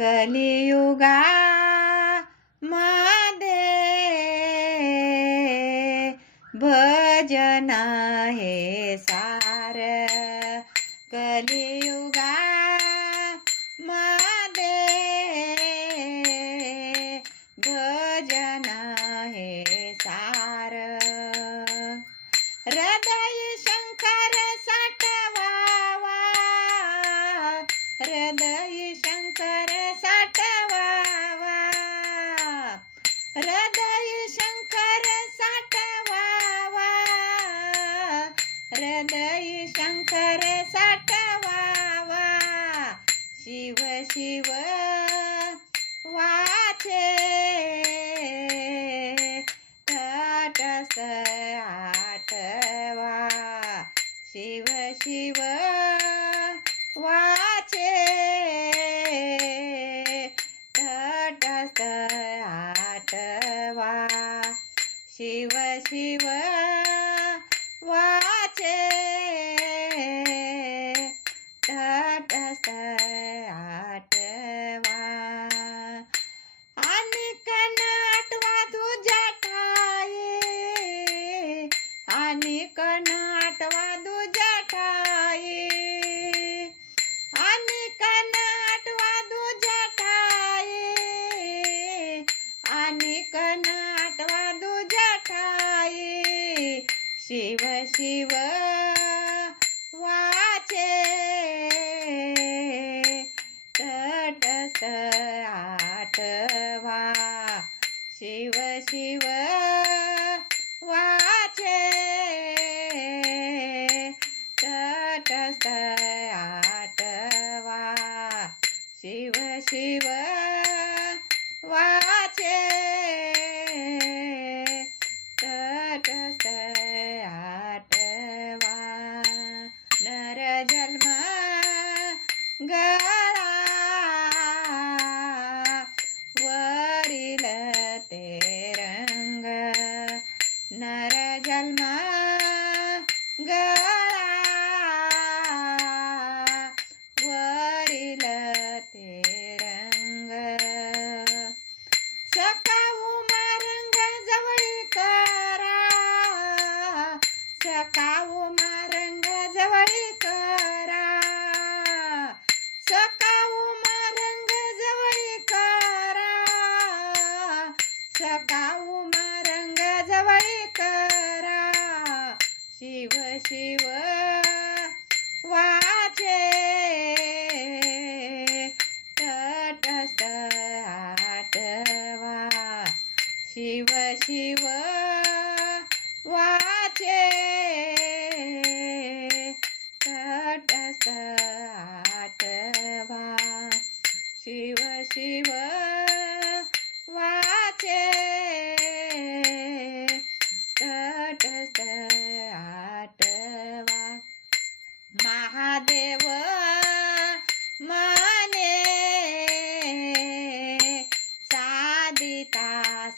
कलियुगा मध्ये भजन हे सार. कलियुगा मध्ये भजन हे सार. हृदय शिव वाचे. तटस आठवा. शिव शिव वाचे. तटस आठवा. शिव शिव ठाये आणि आठवा दुजा ठाये आणि आठवा तुझ्या ठाये शिव शिव वाचे. तटस आठवा. शिव शिव शिव शिव वाचे तटस आठवा नर जन्म गळा शिव शिव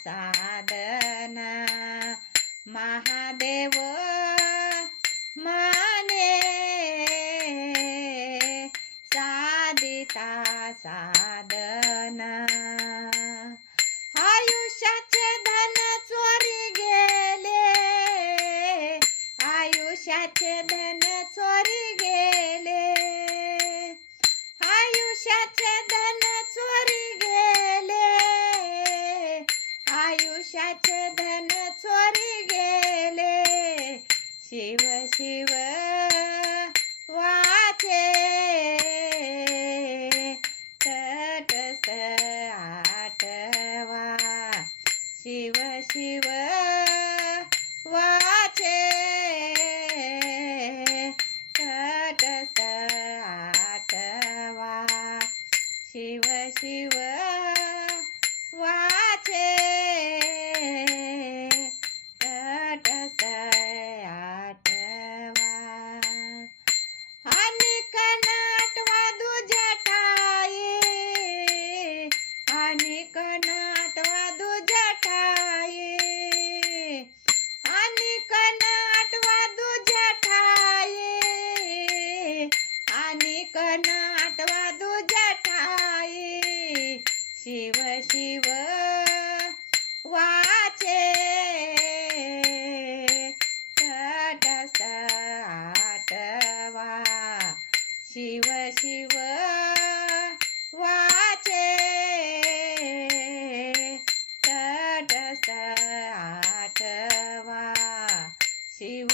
साधना. महादेव माने साधिता साधना. आयुष्याचे धन चोरी गेले. आयुष्याचे धन चोरी गेले. आयुष्याचे धन आयुष्याचे चोरी गेले. शिव शिव वाचे. तटस्थ आठवा. शिव शिव वाचे. तटस्थ आठवा. शिव शिव शिव शिव वाचे तटस्थ आठवा शिव